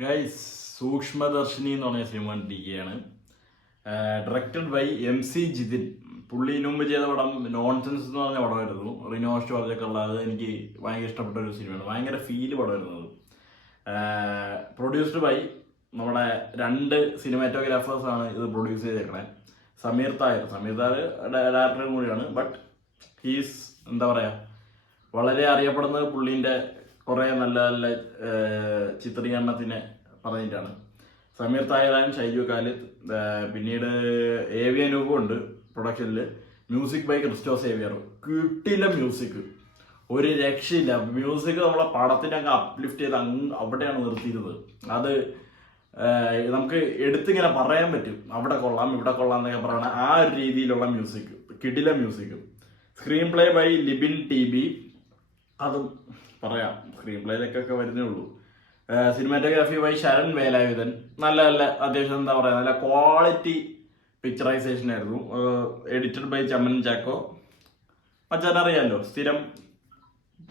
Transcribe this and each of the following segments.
Guys, സൂക്ഷ്മദർശിനി എന്ന് പറഞ്ഞ സിനിമ കണ്ടിരിക്കുകയാണ്. Directed by MC Jithin. പുള്ളി മുമ്പ് ചെയ്ത പടം നോൺസെൻസ് എന്ന് പറഞ്ഞ പടമായിരുന്നു. റിനോഷ് വർജൊക്കെ ഉള്ള അത് എനിക്ക് ഭയങ്കര ഇഷ്ടപ്പെട്ട ഒരു സിനിമയാണ്. ഭയങ്കര ഫീല് പടമായിരുന്നത്. പ്രൊഡ്യൂസ്ഡ് ബൈ നമ്മുടെ 2 സിനിമാറ്റോഗ്രാഫേഴ്സാണ് ഇത് പ്രൊഡ്യൂസ് ചെയ്തേക്കണേ. സമീർ തായർ ഡയറക്ടറും കൂടിയാണ്. ബട്ട് ഹീസ് എന്താ പറയുക, വളരെ അറിയപ്പെടുന്നത് പുള്ളീൻ്റെ കുറേ നല്ല നല്ല ചിത്രീകരണത്തിന് പറഞ്ഞിട്ടാണ്. സമീർ തായറാൻ, ഷൈജു ഖാലിദ്, പിന്നീട് AV അനൂപും ഉണ്ട് പ്രൊഡക്ഷനിൽ. മ്യൂസിക് ബൈ ക്രിസ്റ്റോ സേവിയറും. കിട്ടില്ല മ്യൂസിക്, ഒരു രക്ഷയില്ല. മ്യൂസിക് നമ്മളെ പടത്തിനെ അങ്ങ് അപ്ലിഫ്റ്റ് ചെയ്ത് അവിടെയാണ് നിർത്തിയിരുന്നത്. അത് നമുക്ക് എടുത്തിങ്ങനെ പറയാൻ പറ്റും, അവിടെ കൊള്ളാം ഇവിടെ കൊള്ളാം എന്നൊക്കെ പറയണ ആ ഒരു രീതിയിലുള്ള മ്യൂസിക്, കിടില music. Screenplay by Libin TB. അതും പറയാം, സ്ക്രീൻ പ്ലേയിലേക്കൊക്കെ വരുന്നേ ഉള്ളൂ. Cinematography by Sharan Velayudhan. നല്ല നല്ല അത്യാവശ്യം എന്താ പറയുക, നല്ല ക്വാളിറ്റി പിക്ചറൈസേഷൻ ആയിരുന്നു. Edited by Chaman Chacko. മച്ചാനറിയാമല്ലോ, സ്ഥിരം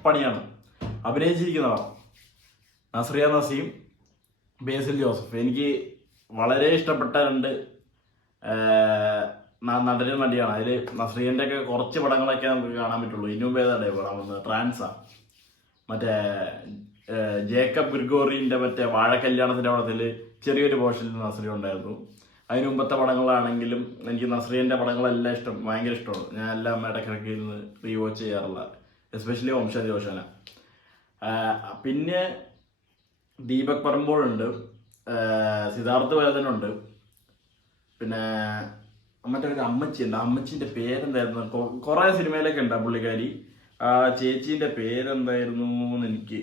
പണിയാണ്. അഭിനയിച്ചിരിക്കുന്നവർ നസ്രിയ നസീം, ബേസിൽ ജോസഫ്. എനിക്ക് വളരെ ഇഷ്ടപ്പെട്ട 2 നടനും നടിയാണ്. അതിൽ നസ്രിയൻ്റെ ഒക്കെ കുറച്ച് പടങ്ങളൊക്കെ നമുക്ക് കാണാൻ പറ്റുള്ളൂ. ഇനിയും ഭേദമല്ലേ പടം വന്ന് ട്രാൻസാ. മറ്റേ ജേക്കബ് ഗ്രിഗോറിൻ്റെ മറ്റേ വാഴക്കല്യാണത്തിൻ്റെ പടത്തിൽ ചെറിയൊരു പോർഷനിൽ നസ്രിയ ഉണ്ടായിരുന്നു. അതിന് മുമ്പത്തെ പടങ്ങളാണെങ്കിലും എനിക്ക് നസ്രിയൻ്റെ പടങ്ങളെല്ലാം ഭയങ്കര ഇഷ്ടമാണ്. ഞാൻ എല്ലാം ഇടയ്ക്കിടയ്ക്ക് ഇരുന്ന് റീവാച്ച് ചെയ്യാറുള്ള, എസ്പെഷ്യലി വംശജോഷന. പിന്നെ ദീപക് പറമ്പോളുണ്ട്, സിദ്ധാർത്ഥ് വേദനുണ്ട്, പിന്നെ മറ്റൊരു അമ്മച്ചിയുണ്ട്. അമ്മച്ചിൻ്റെ പേരെന്തായിരുന്നു, കുറേ സിനിമയിലൊക്കെ ഉണ്ട് പുള്ളിക്കാരി. ആ ചേച്ചീൻ്റെ പേരെന്തായിരുന്നു എന്ന് എനിക്ക്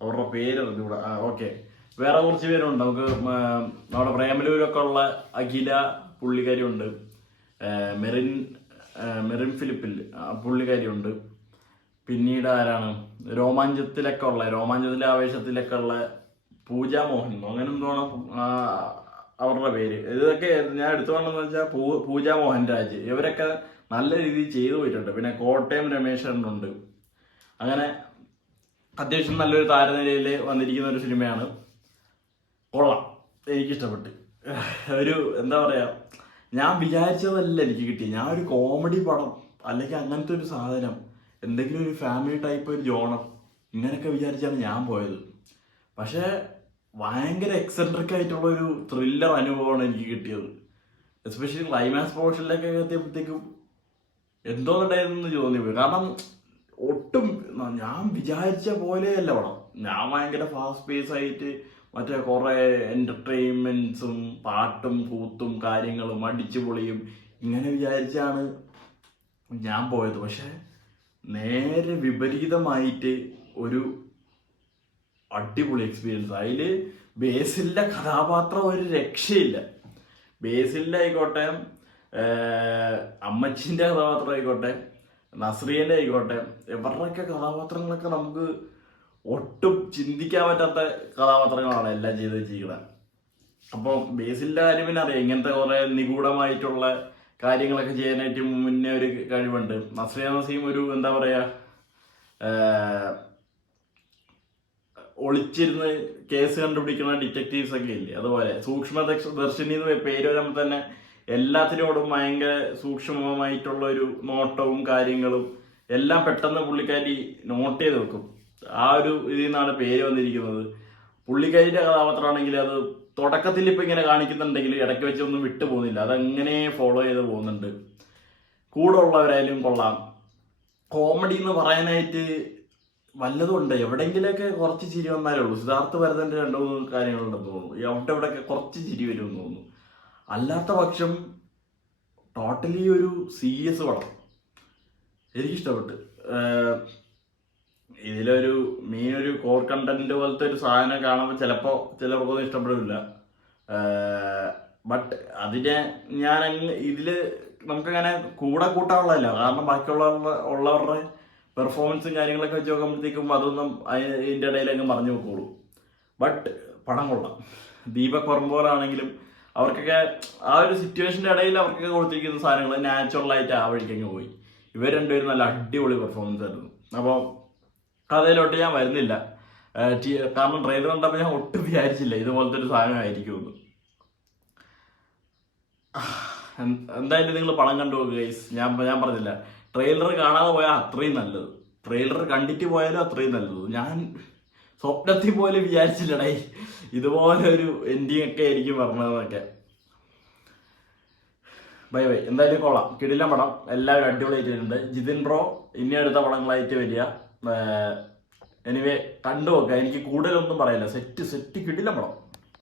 അവരുടെ പേരറിഞ്ഞൂടാ. ഓക്കെ, വേറെ കുറച്ച് പേരുണ്ട്. നമുക്ക് നമ്മുടെ പ്രേമലൂരൊക്കെ ഉള്ള അഖില പുള്ളിക്കാരി ഉണ്ട്. മെറിൻ ഫിലിപ്പിൽ പുള്ളിക്കാരിയുണ്ട്. പിന്നീട് ആരാണ്, രോമാഞ്ചത്തിലെ ആവേശത്തിലൊക്കെ ഉള്ള പൂജ മോഹൻ, അങ്ങനെ എന്തോണം അവരുടെ പേര്. ഇതൊക്കെ ഞാൻ എടുത്തു പറഞ്ഞതെന്ന് വെച്ചാൽ പൂജ മോഹൻ രാജ്, ഇവരൊക്കെ നല്ല രീതിയിൽ ചെയ്തു പോയിട്ടുണ്ട്. പിന്നെ കോട്ടയം രമേശനുണ്ട്. അങ്ങനെ അത്യാവശ്യം നല്ലൊരു താരനിരയിൽ വന്നിരിക്കുന്ന ഒരു സിനിമയാണ്. കൊള്ളാം, എനിക്കിഷ്ടപ്പെട്ട്. ഒരു എന്താ പറയുക, ഞാൻ വിചാരിച്ചതല്ല എനിക്ക് കിട്ടിയത്. ഞാൻ ഒരു കോമഡി പടം അല്ലെങ്കിൽ അങ്ങനത്തെ ഒരു സാധനം, എന്തെങ്കിലും ഒരു ഫാമിലി ടൈപ്പ് ഒരു ജോണർ, ഇങ്ങനെയൊക്കെ വിചാരിച്ചാണ് ഞാൻ പോയത്. പക്ഷേ ഭയങ്കര എക്സെൻട്രിക് ആയിട്ടുള്ള ഒരു ത്രില്ലർ അനുഭവമാണ് എനിക്ക് കിട്ടിയത്. എസ്പെഷ്യലി ക്ലൈമാക്സ് പോർഷനിലൊക്കെ എത്തിയപ്പോഴത്തേക്കും എന്തോന്നുണ്ടായിരുന്നു തോന്നിപ്പോയി. കാരണം ഒട്ടും ഞാൻ വിചാരിച്ച പോലെയല്ല പടം. ഞാൻ ഭയങ്കര ഫാസ്റ്റ് പേസ് ആയിട്ട് മറ്റേ കുറേ എൻ്റർടൈൻമെൻറ്റ്സും പാട്ടും കൂത്തും കാര്യങ്ങളും അടിച്ചുപൊളിയും ഇങ്ങനെ വിചാരിച്ചാണ് ഞാൻ പോയത്. പക്ഷെ നേരെ വിപരീതമായിട്ട് ഒരു അടിപൊളി എക്സ്പീരിയൻസ്. അതിൽ ബേസിലിൻ്റെ കഥാപാത്രം ഒരു രക്ഷയില്ല. ബേസിലിൻ്റെ ആയിക്കോട്ടെ, അമ്മച്ചിൻ്റെ കഥാപാത്രം ആയിക്കോട്ടെ, നസ്രിയൻ്റെ ആയിക്കോട്ടെ, ഇവരുടെയൊക്കെ കഥാപാത്രങ്ങളൊക്കെ നമുക്ക് ഒട്ടും ചിന്തിക്കാൻ പറ്റാത്ത കഥാപാത്രങ്ങളാണ് എല്ലാം ചെയ്ത് വെച്ചിരിക്കുന്നത്. അപ്പോൾ ബേസിലിൻ്റെ കാര്യം പിന്നെ അറിയാം, ഇങ്ങനത്തെ കുറേ നിഗൂഢമായിട്ടുള്ള കാര്യങ്ങളൊക്കെ ചെയ്യാനായിട്ട് മുന്നേ ഒരു കഴിവുണ്ട്. നസ്രിയ നസീം ഒരു എന്താ പറയുക, ഒളിച്ചിരുന്ന് കേസ് കണ്ടുപിടിക്കുന്ന ഡിറ്റക്റ്റീവ്സ് ഒക്കെ ഇല്ലേ, അതുപോലെ സൂക്ഷ്മദർശിനി എന്ന് പേര് വരുമ്പോൾ തന്നെ എല്ലാത്തിനോടും ഭയങ്കര സൂക്ഷ്മമായിട്ടുള്ള ഒരു നോട്ടവും കാര്യങ്ങളും എല്ലാം പെട്ടെന്ന് പുള്ളിക്കാരി നോട്ട് ചെയ്ത് വെക്കും. ആ ഒരു ഇതിൽ നിന്നാണ് പേര് വന്നിരിക്കുന്നത്. പുള്ളിക്കാരിയുടെ കഥാപാത്രമാണെങ്കിൽ അത് തുടക്കത്തിൽ ഇപ്പം ഇങ്ങനെ കാണിക്കുന്നുണ്ടെങ്കിൽ ഇടയ്ക്ക് വെച്ചൊന്നും വിട്ടു പോകുന്നില്ല, അതങ്ങനെ ഫോളോ ചെയ്ത് പോകുന്നുണ്ട്. കൂടെ ഉള്ളവരായാലും കൊള്ളാം. കോമഡി എന്ന് പറയാനായിട്ട് വല്ലതും ഉണ്ട്, എവിടെയെങ്കിലൊക്കെ കുറച്ച് ചിരി വന്നാലേ ഉള്ളൂ. സിദ്ധാർത്ഥ് ഭരതൻ്റെ 2-3 കാര്യങ്ങളുണ്ടെന്ന് തോന്നുന്നു, എവിടെയൊക്കെ കുറച്ച് ചിരി വരുമെന്ന് തോന്നുന്നു. അല്ലാത്ത പക്ഷം ടോട്ടലി ഒരു സീരിയസ് പടം. എനിക്കിഷ്ടപ്പെട്ട്. ഇതിലൊരു മെയിനൊരു കോർ കണ്ടന്റ് പോലത്തെ ഒരു സാധനം കാണുമ്പോൾ ചിലപ്പോൾ ചിലർക്കൊന്നും ഇഷ്ടപ്പെടില്ല. ബട്ട് അതിനെ ഇതിൽ നമുക്കങ്ങനെ കൂടെ കൂട്ടാനുള്ളതല്ല. കാരണം ബാക്കിയുള്ളവരുടെ പെർഫോമൻസും കാര്യങ്ങളൊക്കെ വെച്ച് നോക്കുമ്പോഴത്തേക്കും അതൊന്നും അതിൻ്റെ ഇടയിലങ്ങ് മറിഞ്ഞു നോക്കുള്ളൂ. ബട്ട് പടം കൊള്ളാം. ദീപക് പറമ്പോളാണെങ്കിലും അവർക്കൊക്കെ ആ ഒരു സിറ്റുവേഷൻ്റെ ഇടയിൽ അവർക്കൊക്കെ കൊടുത്തിരിക്കുന്ന സാധനങ്ങൾ നാച്ചുറലായിട്ട് ആ വഴിക്കങ്ങ് പോയി. ഇവർ രണ്ടുപേരും നല്ല അടിപൊളി പെർഫോമൻസ് ആയിരുന്നു. അപ്പോൾ കഥയിലോട്ട് ഞാൻ വരുന്നില്ല. കാരണം ട്രെയിലർ കണ്ടപ്പോൾ ഞാൻ ഒട്ടും വിചാരിച്ചില്ല ഇതുപോലത്തെ ഒരു സാധനമായിരിക്കുമെന്ന്. എന്തായാലും നിങ്ങൾ പടം കണ്ടു നോക്കുക ഗൈസ്. ഞാൻ പറഞ്ഞില്ല, ട്രെയിലർ കാണാതെ പോയാൽ അത്രയും നല്ലത്, ട്രെയിലർ കണ്ടിട്ട് പോയാലും അത്രയും നല്ലത്. ഞാൻ സ്വപ്നത്തിൽ പോലും വിചാരിച്ചില്ലടേ ഇതുപോലെ ഒരു എൻഡിങ് ഒക്കെ ആയിരിക്കും പറഞ്ഞതെന്നൊക്കെ. Bye bye. എന്തായാലും കൊള്ളാം, കിടിലൻ പടം, എല്ലാവരും അടിപൊളിയായിട്ടുണ്ട്. ജിതിൻ ബ്രോ ഇനി അടുത്ത പടങ്ങളായിട്ട് വരിക. എനിവേ കണ്ടു നോക്കുക, എനിക്ക് കൂടുതലൊന്നും പറയില്ല. സെറ്റ് കിടിലൻ പടം.